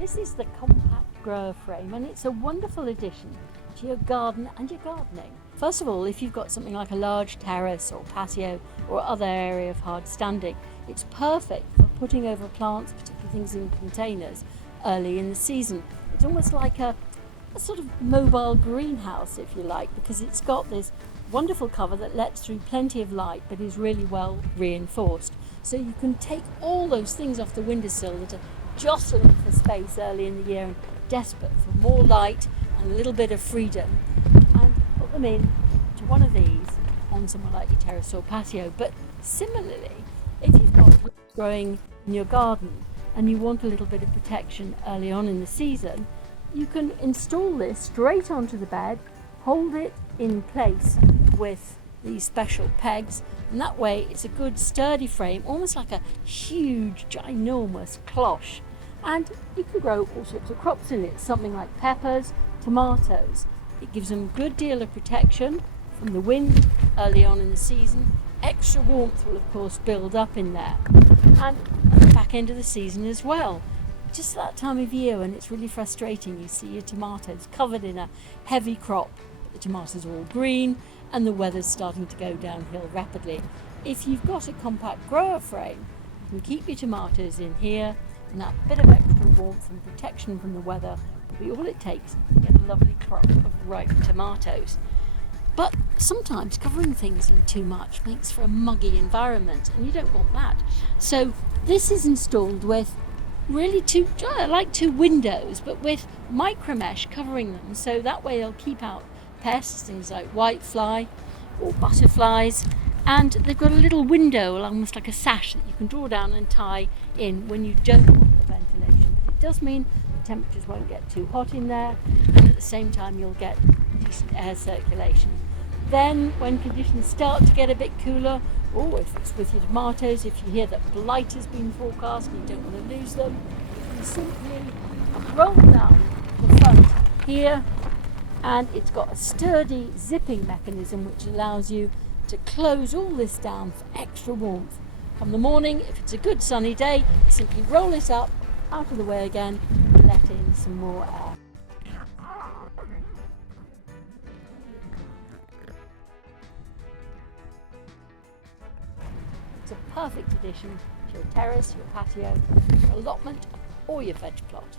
This is the compact grower frame, and it's a wonderful addition to your garden and your gardening. First of all, if you've got something like a large terrace or patio or other area of hard standing, it's perfect for putting over plants, particularly things in containers, early in the season. It's almost like a sort of mobile greenhouse, if you like, because it's got this wonderful cover that lets through plenty of light but is really well reinforced. So you can take all those things off the windowsill that are jostling for space early in the year and desperate for more light and a little bit of freedom, and put them in to one of these on somewhere like your terrace or patio. But similarly, if you've got roots growing in your garden and you want a little bit of protection early on in the season, you can install this straight onto the bed, hold it in place with these special pegs, and that way it's a good sturdy frame, almost like a huge ginormous cloche, and you can grow all sorts of crops in it, something like peppers, tomatoes. It gives them a good deal of protection from the wind early on in the season. Extra warmth will of course build up in there, and at the back end of the season as well. Just that time of year when it's really frustrating, you see your tomatoes covered in a heavy crop, but the tomatoes are all green and the weather's starting to go downhill rapidly. If you've got a compact grower frame, you can keep your tomatoes in here, and that bit of extra warmth and protection from the weather will be all it takes to get a lovely crop of ripe tomatoes. But sometimes covering things in too much makes for a muggy environment, and you don't want that. So this is installed with really two windows, but with micro mesh covering them, so that way they'll keep out pests, things like whitefly or butterflies. And they've got a little window, almost like a sash, that you can draw down and tie in when you don't want the ventilation. But it does mean the temperatures won't get too hot in there, and at the same time you'll get decent air circulation. Then when conditions start to get a bit cooler, or if it's with your tomatoes, if you hear that blight has been forecast and you don't want to lose them, you can simply roll down the front here, and it's got a sturdy zipping mechanism which allows you to close all this down for extra warmth. Come the morning, if it's a good sunny day, simply roll it up, out of the way again, and let in some more air. It's a perfect addition to your terrace, your patio, your allotment, or your veg plot.